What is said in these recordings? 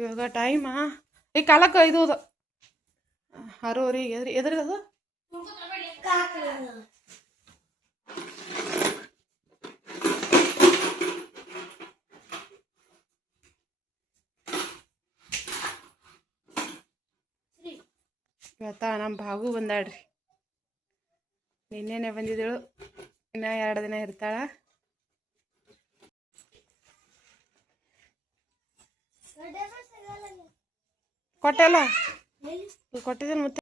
ಇವಾಗ ಟೈಮ ಈ ಕಾಲಕ್ಕೆ ಇದು ಅದು. ಆರೂವರೆಗೆ ಎದ್ರಿ ಅದು? ಇವತ್ತ ನಮ್ಮ ಭಾಗು ಬಂದಾಳ್ರಿ. ನಿನ್ನೆನೆ ಬಂದಿದ್ದಳು. ಇನ್ನ ಎರಡು ದಿನ ಇರ್ತಾಳ. ಕೊಟ್ಟಲ್ಲ? ಕೊಟ್ಟಿದ್ದೀನಿ ಮತ್ತೆ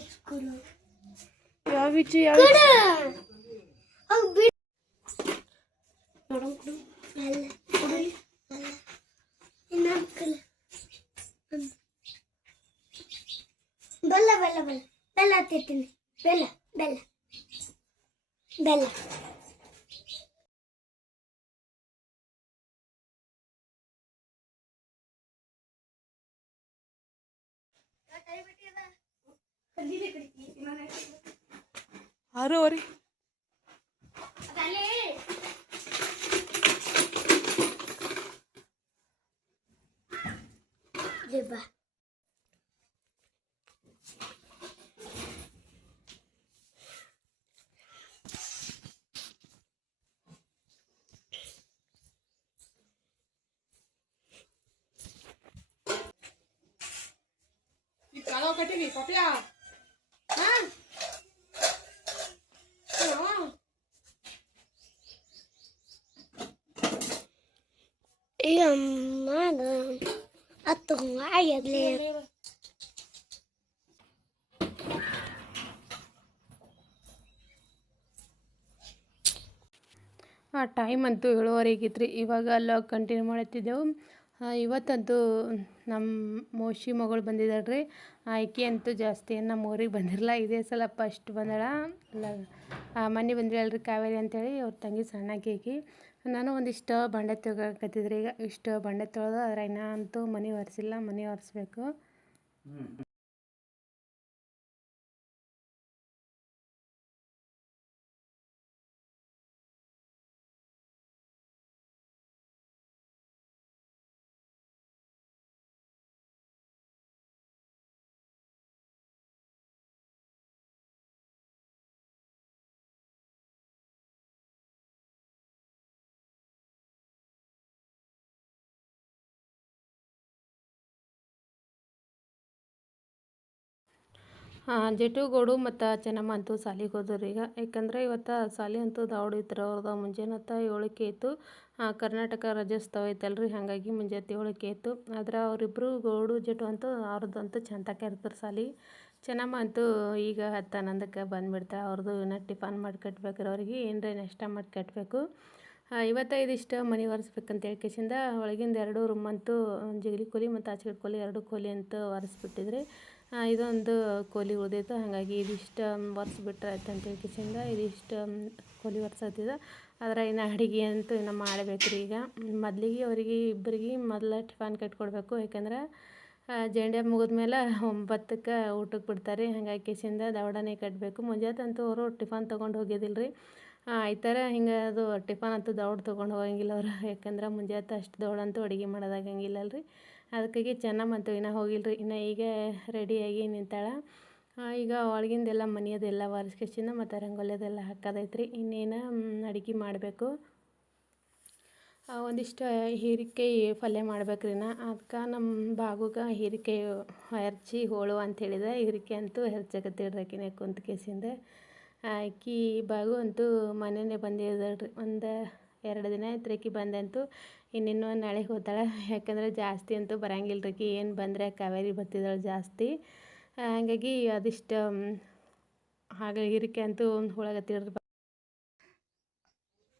Kırık kırık. Ya video ya. Kırık. ಆರೂವರೆ ಜಿಬ್ಬ ಈ ಕಾಲ ಕಟ್ಟಿನಿ ಪಪ್ಯಾ ಹಾ ಈ ಅಮ್ಮನ ಹತ್ತು ليه ಆ ಟೈಮ್ ಅಂತೂ ಏಳುವರೆಗಿತ್ತು ರೀ ಇವಾಗ ಅಲ್ಲ ಕಂಟಿನ್ಯೂ ಮಾಡುತ್ತಿದ್ದೆವು. ಇವತ್ತಂತೂ ನಮ್ಮ ಮೋಶಿ ಮಗಳು ಬಂದಿದ್ದಾಳೆ ರೀ ಆಕೆ ಅಂತೂ ಜಾಸ್ತಿ ಏನು ನಮ್ಮ ಊರಿಗೆ ಬಂದಿರಲ್ಲ ಇದೇ ಸಲ ಫಸ್ಟ್ ಬಂದಳ. ಅಲ್ಲ ಮನೆ ಮೊನ್ನೆ ಬಂದಿರಲ್ರಿ ಕಾವೇರಿ ಅಂತೇಳಿ. ಅವ್ರ ತಂಗಿ ಸಣ್ಣ ಕೇಕಿ ನಾನು ಒಂದಿಷ್ಟು ಬಂಡೆ ತೊಗೊಳಕತ್ತಿದ್ರಿ ಈಗ ಇಷ್ಟು ಬಂಡೆ ತೊಳೆದು ಅದ್ರ ಇನ್ನೂ ಅಂತೂ ಮನೆ ಒರೆಸಿಲ್ಲ. ಮನೆ ಒರೆಸ್ಬೇಕು. ಜಟು ಗೌಡು ಮತ್ತು ಚೆನ್ನಮ್ಮ ಅಂತೂ ಸಾಲಿಗೆ ಹೋದ್ರು ಈಗ. ಯಾಕಂದರೆ ಇವತ್ತು ಸಾಲಿ ಅಂತೂ ದಾವಡು ಇತ್ತು ಅವ್ರದ್ದು ಮುಂಜಾನೆ ಹತ್ತ ಏಳಕ್ಕೆ ಇತ್ತು ಕರ್ನಾಟಕ ರಾಜ್ಯೋತ್ಸವ ಐತಲ್ರಿ, ಹಾಗಾಗಿ ಮುಂಜಾನೆ ಏಳಕ್ಕೆ ಇತ್ತು ಆದ್ರೆ ಅವರಿಬ್ಬರು ಗೌಡು ಜಟು ಅಂತೂ ಅವ್ರದ್ದಂತೂ ಚಂದ ಇರ್ತಾರೆ ಸಾಲಿ. ಚೆನ್ನಮ್ಮ ಅಂತೂ ಈಗ ಹತ್ತು ಹನ್ನೊಂದಕ್ಕೆ ಬಂದುಬಿಡ್ತಾರೆ ಅವ್ರದ್ದು ಇನ್ನು ಟಿಫನ್ ಮಾಡಿ ಕಟ್ಬೇಕ್ರಿ, ಅವ್ರಿಗೆ ಏನರ ನಾಷ್ಟ ಮಾಡಿ ಕಟ್ಟಬೇಕು ಇವತ್ತೈದಿಷ್ಟು ಮನೆ ಒರೆಸ್ಬೇಕಂತ ಹೇಳ್ಕೇಸಿಂದ ಒಳಗಿಂದ ಎರಡು ರೂಮ್ ಅಂತೂ, ಜಿಗಿಲಿ ಕೋಲಿ ಮತ್ತು ಆಚೆ ಕೋಲಿ ಎರಡು ಕೋಲಿ ಅಂತೂ ಒರೆಸ್ಬಿಟ್ಟಿದ್ರಿ. ಇದೊಂದು ಕೋಲಿ ಉಳಿದೈತೆ ಹಾಗಾಗಿ ಇದಿಷ್ಟು ಒರೆಸ್ಬಿಟ್ರೆ ಆಯ್ತು ಅಂತ ಕಿಚನ್ದ ಇದಿಷ್ಟು ಕೋಲಿ ಒರೆಸತ್ತಿದ ಆದರೆ ಇನ್ನು ಅಡುಗೆ ಅಂತೂ ಇನ್ನು ರೀ ಈಗ. ಮೊದಲಿಗೆ ಅವರಿಗೆ ಇಬ್ಬರಿಗೆ ಮೊದಲ ಟಿಫನ್ ಕಟ್ಕೊಡ್ಬೇಕು. ಯಾಕಂದ್ರೆ ಜಂಡೆ ಮುಗಿದ್ಮೇಲೆ ಒಂಬತ್ತಕ್ಕೆ ಊಟಕ್ಕೆ ಬಿಡ್ತಾರೆ. ಹಾಗಾಗಿ ಕಿಚನ್ದ ದವಡನೆ ಕಟ್ಟಬೇಕು ಮುಂಜಾತಂತೂ ಅವರು ಟಿಫನ್ ತೊಗೊಂಡು ಹೋಗಿದ್ದಿಲ್ಲ ರೀ ಈ ಥರ ಹಿಂಗೆ ಅದು ಟಿಫನ್ ಅಂತೂ ದೌಡ್ ತೊಗೊಂಡು ಹೋಗಂಗಿಲ್ಲ ಅವ್ರು. ಯಾಕಂದ್ರೆ ಮುಂಜಾತ ಅಷ್ಟು ದೌಡಂತೂ ಅಡುಗೆ ಮಾಡೋದಾಗಂಗಿಲ್ಲ ಅಲ್ರಿ ಅದಕ್ಕಾಗಿ ಚೆನ್ನಮ್ಮ ಅಂತೂ ಇನ್ನೂ ಹೋಗಿಲ್ರಿ, ಇನ್ನು ಈಗ ರೆಡಿಯಾಗಿ ನಿಂತಾಳೆ. ಈಗ ಒಳಗಿಂದೆಲ್ಲ ಮನೆಯದೆಲ್ಲ ಒರೆಸ್ಕೇಸಿಂದ ಮತ್ತು ರಂಗೋಲಿ ಅದೆಲ್ಲ ಹಾಕೋದೈತ್ರಿ. ಇನ್ನೇನು ಅಡುಗೆ ಮಾಡಬೇಕು. ಒಂದಿಷ್ಟು ಹೀರಿಕಾಯಿ ಪಲ್ಯ ಮಾಡ್ಬೇಕ್ರಿ ನಾ ಅದಕ್ಕೆ ನಮ್ಮ ಬಾಗುಗೆ ಹೀರಿಕಾಯಿ ಹೆರ್ಚಿ ಹೋಳು ಅಂತ ಹೇಳಿದೆ ಹೀರಿಕೆ ಅಂತೂ ಹೆರ್ಚಕತ್ತಿಡ್ರಿ ಆಕಿನೇ ಕುಂತ ಕೇಸಿಂದ. ಆಕಿ ಬಾಗು ಅಂತೂ ಮನೆಯೇ ಬಂದಿದ್ದಾಳ್ರಿ ಒಂದು ಎರಡು ದಿನ ಆಯ್ತು ಬಂದಂತೂ. ಇನ್ನಿನ್ನೂ ನಾಳೆ ಹೋಗ್ತಾಳೆ ಯಾಕಂದರೆ ಜಾಸ್ತಿ ಅಂತೂ ಬರಂಗಿಲ್ಲ ರೀ ಆಕಿ ಏನು ಬಂದರೆ ಕಾವೇರಿ ಬರ್ತಿದ್ದಾಳೆ ಜಾಸ್ತಿ. ಹಾಗಾಗಿ ಅದಿಷ್ಟು ಹಾಗೆ ಹಿರಿಕೆ ಅಂತೂ ಒಂದು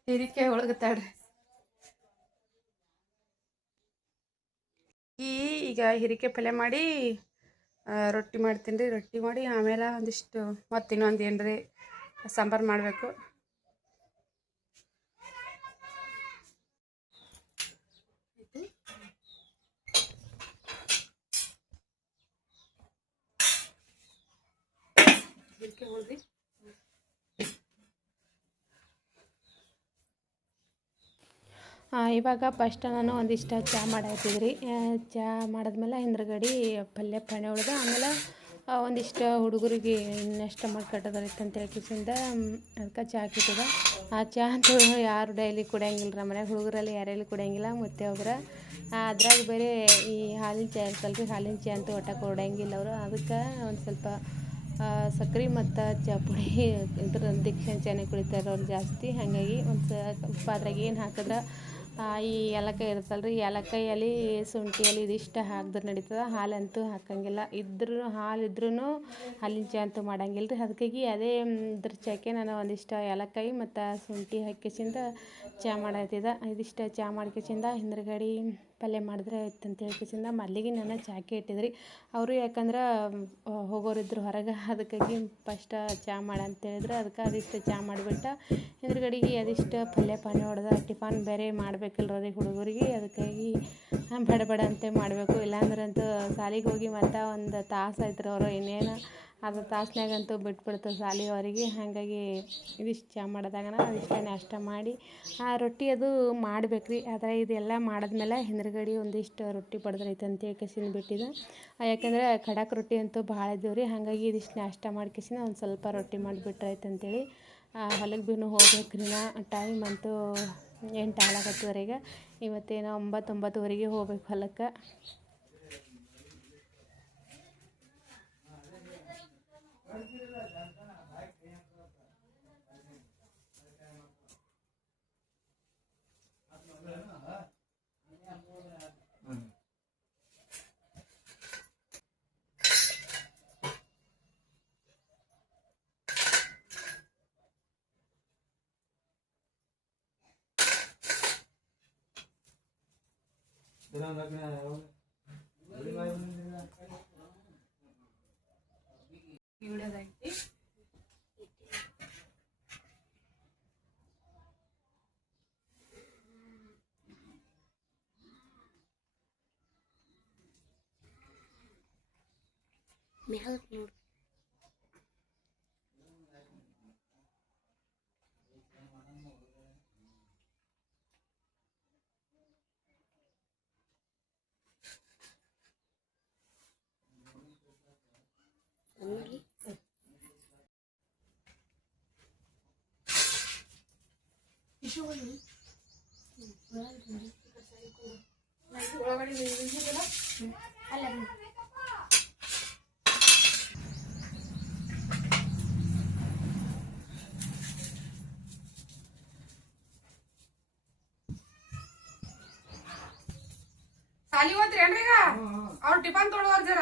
ಹಿರಿಕೆ ಒಳಗತ್ತಾಡ್ರಿ ಈ, ಈಗ ಹಿರಿಕೆ ಪಲ್ಯ ಮಾಡಿ ರೊಟ್ಟಿ ಮಾಡ್ತೀನಿ ರೀ. ರೊಟ್ಟಿ ಮಾಡಿ ಆಮೇಲೆ ಒಂದಿಷ್ಟು ಮತ್ತು ಇನ್ನೊಂದು ರೀ ಸಾಂಬಾರು ಮಾಡಬೇಕು. ಇವಾಗ ಫಸ್ಟ್ ನಾನು ಒಂದಿಷ್ಟು ಚಹಾ ಮಾಡಾಯ್ತಿದ್ರಿ. ಚಹಾ ಮಾಡಿದ್ಮೇಲೆ ಹಿಂದ್ರಗಡಿ ಪಲ್ಯ ಪ್ರಾಣಿ ಉಳ್ದು, ಆಮೇಲೆ ಒಂದಿಷ್ಟು ಹುಡುಗರಿಗೆ ಇನ್ನಷ್ಟು ಮಾಡಿ ಅಂತ ಹೇಳ್ಕಿಸಿಂದ ಅದಕ್ಕೆ ಚಹಾ ಹಾಕಿಟ್ಟಿದೆ. ಆ ಚಹಾ ಅಂತೂ ಯಾರು ಡೈಲಿ ಕುಡಿಯಂಗಿಲ್ಲ ರೀ ಹುಡುಗರಲ್ಲಿ ಯಾರಲ್ಲಿ ಕುಡಿಯಂಗಿಲ್ಲ, ಮತ್ತೆ ಹೋದ್ರೆ. ಅದ್ರಾಗ ಬೇರೆ ಈ ಹಾಲಿನ ಚಹಾ ರೀ ಹಾಲಿನ ಚಹಾ ಅಂತೂ ಒಟ್ಟ ಕುಡಿಯಂಗಿಲ್ಲ ಅವರು. ಅದಕ್ಕೆ ಒಂದು ಸ್ವಲ್ಪ ಸಕ್ರೆ ಮತ್ತು ಚಹಾ ಪುಡಿ ಇದ್ರ ದೀಕ್ಷೆ ಚೆನ್ನಾಗಿ ಕುಡಿತಾರೆ ಅವ್ರು ಜಾಸ್ತಿ. ಹಾಗಾಗಿ ಒಂದು ಸ್ವಲ್ಪ ಅದ್ರಾಗ ಏನು ಹಾಕಿದ್ರೆ ಈ ಏಲಕ್ಕಾಯಿ ಇರುತ್ತಲ್ಲ ರೀ ಏಲಕ್ಕಾಯಿ ಅಲ್ಲಿ ಶುಂಠಿ ಎಲೆ ಇದಿಷ್ಟು ಹಾಕಿದ್ರೆ ನಡೀತದೆ. ಹಾಲಂತೂ ಹಾಕಂಗಿಲ್ಲ. ಇದ್ರೂ, ಹಾಲು ಇದ್ರೂ ಹಾಲಿನ ಚಾ ಅಂತೂ ಮಾಡಂಗಿಲ್ಲ ರೀ ಅದಕ್ಕಾಗಿ ಅದೇ ಇದ್ರ ಚಾಕೆ ನಾನು ಒಂದಿಷ್ಟು ಏಲಕ್ಕಾಯಿ ಮತ್ತು ಶುಂಠಿ ಹಾಕಿಸಿಂದ ಚಹಾ ಮಾಡತ್ತಿದ್ದ ಇದಿಷ್ಟು ಚಹಾ ಮಾಡ್ಕಿಸಿಂದ ಹಿಂದ್ಗಡೆ ಪಲ್ಯ ಮಾಡಿದ್ರೆ ಆಯ್ತು ಅಂತ ಹೇಳ್ಕಿಸಿಂದ ಮಲ್ಲಿಗೆ ನನ್ನ ಚಾಕಿ ಇಟ್ಟಿದ್ರಿ. ಅವರು ಯಾಕಂದ್ರೆ ಹೋಗೋರಿದ್ರು ಹೊರಗೆ, ಅದಕ್ಕಾಗಿ ಫಸ್ಟ್ ಚಹಾ ಮಾಡ ಅಂತ ಹೇಳಿದ್ರು ಅದಕ್ಕೆ ಅದಿಷ್ಟು ಚಹಾ ಮಾಡಿಬಿಟ್ಟು ಹಿಂದ್ರಗಡೆಗೆ ಅದಿಷ್ಟು ಪಲ್ಯ ಪಾನಿ ಹೊಡೆದ, ಟಿಫಾನ್ ಬೇರೆ ಮಾಡ್ಬೇಕಲ್ರಿ ಹುಡುಗರಿಗೆ. ಅದಕ್ಕಾಗಿ ಬಡಬಡ ಅಂತೆ ಅಂತ ಮಾಡಬೇಕು. ಇಲ್ಲಾಂದ್ರಂತೂ ಸಾಲಿಗೆ ಹೋಗಿ ಮತ್ತೆ ಒಂದು ತಾಸು ಆಯ್ತು ಅವರು ಇನ್ನೇನು. ಅರ್ಧ ತಾಸ್ನಾಗಂತೂ ಬಿಟ್ಬಿಡ್ತು ಸಾಲಿ ಅವರಿಗೆ. ಹಾಗಾಗಿ ಇದಿಷ್ಟು ಚಾ ಮಾಡಿದಾಗನ ಅದಿಷ್ಟು ನಾಷ್ಟ ಮಾಡಿ. ಆ ರೊಟ್ಟಿ ಅದು ಮಾಡ್ಬೇಕು ರೀ ಆದರೆ ಇದೆಲ್ಲ ಮಾಡಿದ್ಮೇಲೆ ಹಿಂದ್ಗಡೆ ಒಂದಿಷ್ಟು ರೊಟ್ಟಿ ಪಡೆದ್ರೈತೆ ಅಂತ ಹೇಳ್ಕೇಸಿಂದ ಬಿಟ್ಟಿದ್ದು ಯಾಕಂದ್ರೆ ಖಡಕ್ ರೊಟ್ಟಿ ಅಂತೂ ಭಾಳ ಇದ್ದೀವಿ ರೀ. ಹಾಗಾಗಿ ಇದಿಷ್ಟು ನಾಷ್ಟ ಕೆಸಿನ ಒಂದು ಸ್ವಲ್ಪ ರೊಟ್ಟಿ ಮಾಡಿಬಿಟ್ರಾಯ್ತು ಅಂತೇಳಿ ಹೊಲಕ್ಕೆ ಭೀನು ಹೋಗ್ಬೇಕು ರೀ ನಾ. ಟೈಮ್ ಅಂತೂ ಎಂಟು ಈಗ. ಇವತ್ತೇನೋ ಒಂಬತ್ತು ಒಂಬತ್ತುವರೆಗೆ ಹೋಗ್ಬೇಕು ಹೊಲಕ್ಕೆ. ध्यान रखने आया होगा मैं help, Lord. ಸಾಲಿ ಹೋದ್ರಿ ಏನ್ರಿ ಈಗ ಅವ್ರ ಟಿಫನ್ ತೊಗೊಳೋರ್ ಜರ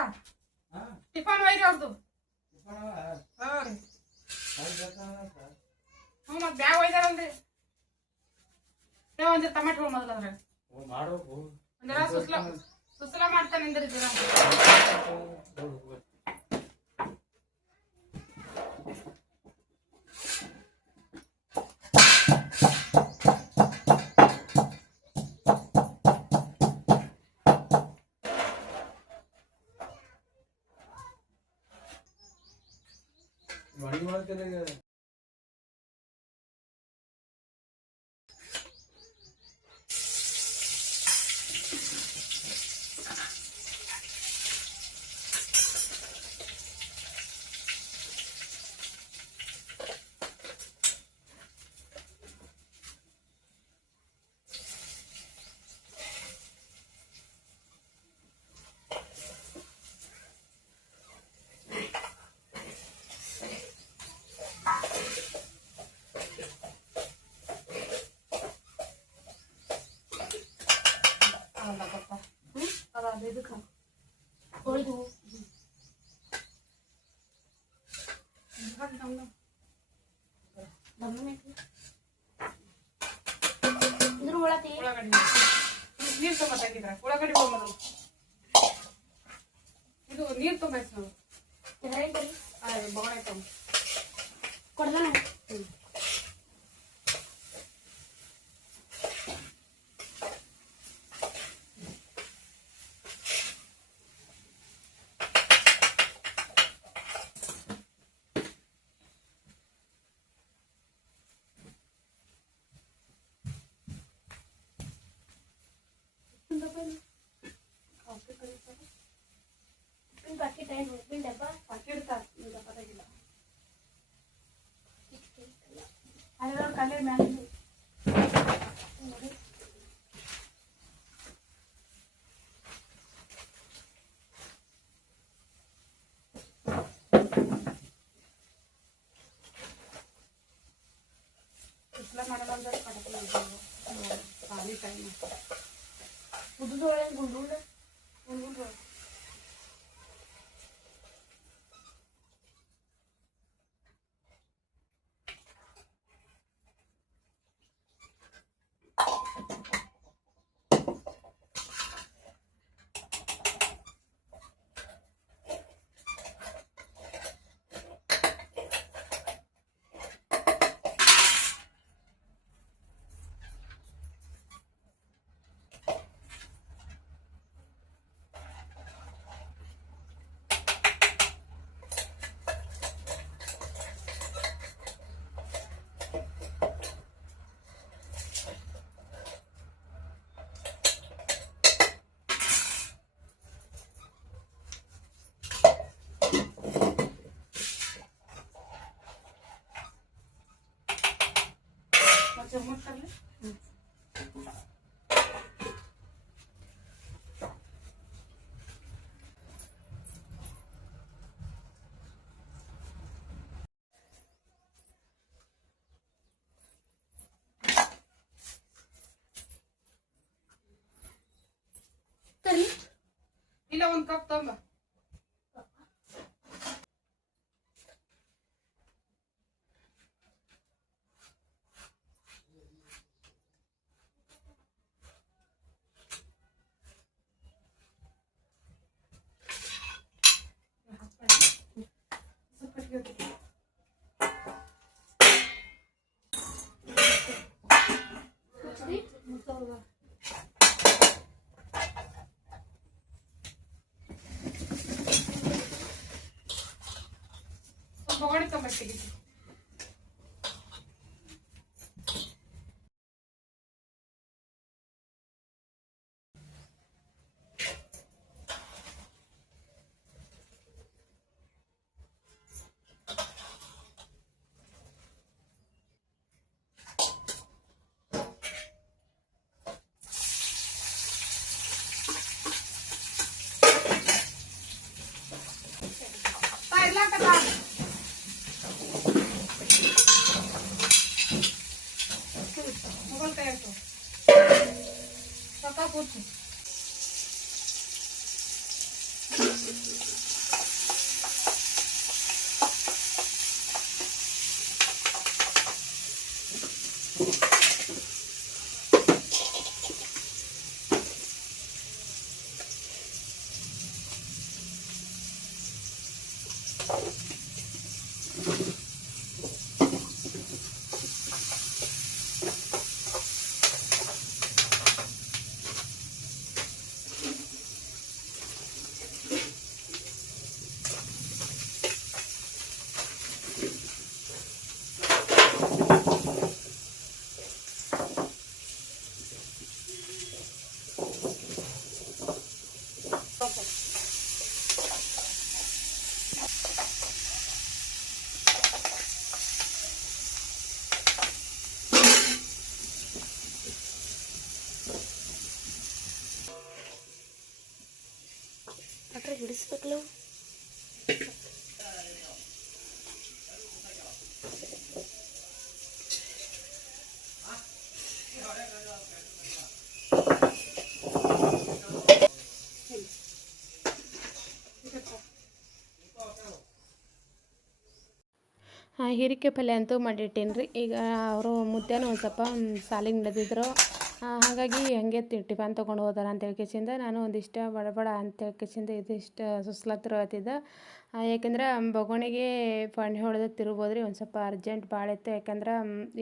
ಟಿಫನ್ ಒಯ್ರಿ ಅವ್ರದ್ದು ಹಾ ರೀ ಹ್ಞೂ ಮತ್ತೆ ಬ್ಯಾಗ್ ಒಯ್ದಾರಲ್ರಿ ಏ ಒಂದ್ ಜರ ಟಮಾಟೊ ಹೋಗ್ ಮೊದಲು ಅದ್ರಾಗ ಮಾಡ್ಬೇಕು ಒಂದರ ಸುಸ್ಲ ಸುಸ್ಲ ಮಾಡ್ತಾನೆ ಅಂದ್ರಿ ಜರ ಅಡಿಗೆ ಮಾಡ್ತೀರ बेबी खा थोड़ी दो खा दम दम दम में ಇದ್ರ ಒಳಗೆ. ಉಳ್ಳಾಗಡ್ಡಿ ನೀರು ತೊಗೊಂಡಿದ್ರ ಉಳ್ಳಾಗಡ್ಡಿ ಮೊದಲು ಇದು ನೀರು ತೊಗೊಂಡು ನಾವು ಬಗಣೆ ತೊಗೊಂಡು ಕೊಡ್ದ Bunu da öğren bulduğunu on kaptama. అప్పట్లో ಹೀರಿಕೆ ಪಲ್ಯ ಅಂತೂ ಮಾಡಿಟ್ಟೇನ್ರಿ ಈಗ ಅವರು ಮುದ್ದೆನೂ ಒಂದು ಸ್ವಲ್ಪ ಸಾಲಿನ ನಡೆದಿದ್ರು ಹಾಗಾಗಿ ಹಂಗೆ ಟಿಫನ್ ತೊಗೊಂಡು ಹೋದಾರ ಅಂತ ಹೇಳ್ಕೇಸಿಂದ ನಾನು ಒಂದಿಷ್ಟು ಬಡ ಬಡ ಅಂತ ಹೇಳ್ಕೇಸಿಂದ ಇದಿಷ್ಟು ಸುಸ್ಲತ್ತಿರತ್ತಿದ್ದ ಯಾಕಂದ್ರೆ ಬೊಗಣಿಗೆ ಫಣ್ಣೆ ಹೊಡೆದು ತಿರುಗ್ಬೋದು ರೀ ಒಂದು ಸ್ವಲ್ಪ ಅರ್ಜೆಂಟ್ ಭಾಳ ಇತ್ತು. ಯಾಕಂದ್ರೆ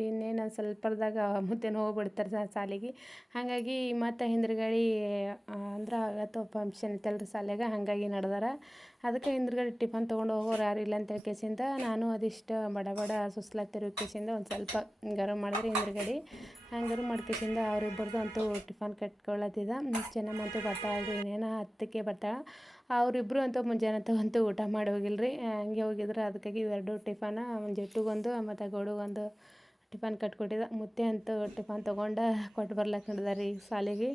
ಇನ್ನೇನು ಸ್ವಲ್ಪದಾಗ ಮುದ್ದೆನೂ ಹೋಗ್ಬಿಡ್ತಾರೆ ಸಾಲಿಗೆ. ಹಾಗಾಗಿ ಮತ್ತು ಹಿಂದ್ಗಡೆ ಅಂದ್ರೆ ಅಥವಾ ಫಂಕ್ಷನ್ ಇತ್ತಲ್ರಿ ಸಾಲಿಗೆ ಹಾಗಾಗಿ ನಡ್ದಾರ. ಅದಕ್ಕೆ ಹಿಂದ್ಗಡೆ ಟಿಫನ್ ತೊಗೊಂಡು ಹೋಗೋರು ಯಾರು ಇಲ್ಲ ಅಂತ ಹೇಳ್ಕೇಸಿಂದ ನಾನು ಅದಿಷ್ಟು ಬಡ ಬಡ ಸುಸ್ಲ ಕೇಸಿಂದ ಒಂದು ಸ್ವಲ್ಪ ಗರಂ ಮಾಡಿದ್ರೆ ಹಿಂದ್ಗಡೆ. ಹಂಗೆ ಗರಂ ಮಾಡ್ಕೇಸಿಂದ ಅವರಿಬ್ಬರದು ಅಂತೂ ಟಿಫನ್ ಕಟ್ಕೊಳ್ಳತ್ತಿದ್ದ ಚೆನ್ನಮ್ಮಂತೂ ಬರ್ತಾಳ್ರಿ ಏನೇನೋ ಹತ್ತಕ್ಕೆ ಬರ್ತಾಳೆ. ಅವರಿಬ್ಬರು ಅಂತೂ ಮುಂಜಾನೆ ಅಂತೂ ಊಟ ಮಾಡಿ ಹೋಗಿಲ್ರಿ. ಹಂಗೆ ಹೋಗಿದ್ರೆ ಅದಕ್ಕಾಗಿ ಇವೆರಡು ಟಿಫನ್ ಜಟ್ಟುಗೊಂದು ಮತ್ತು ಗೋಡುಗೊಂದು ಟಿಫನ್ ಕಟ್ಕೊಟ್ಟಿದ್ದ ಮುತ್ತೆ ಅಂತೂ ಟಿಫನ್ ತೊಗೊಂಡು ಕೊಟ್ಟು ಬರ್ಲಕ್ಕೆ ನಡೆದ ರೀ ಶಾಲೆಗೆ.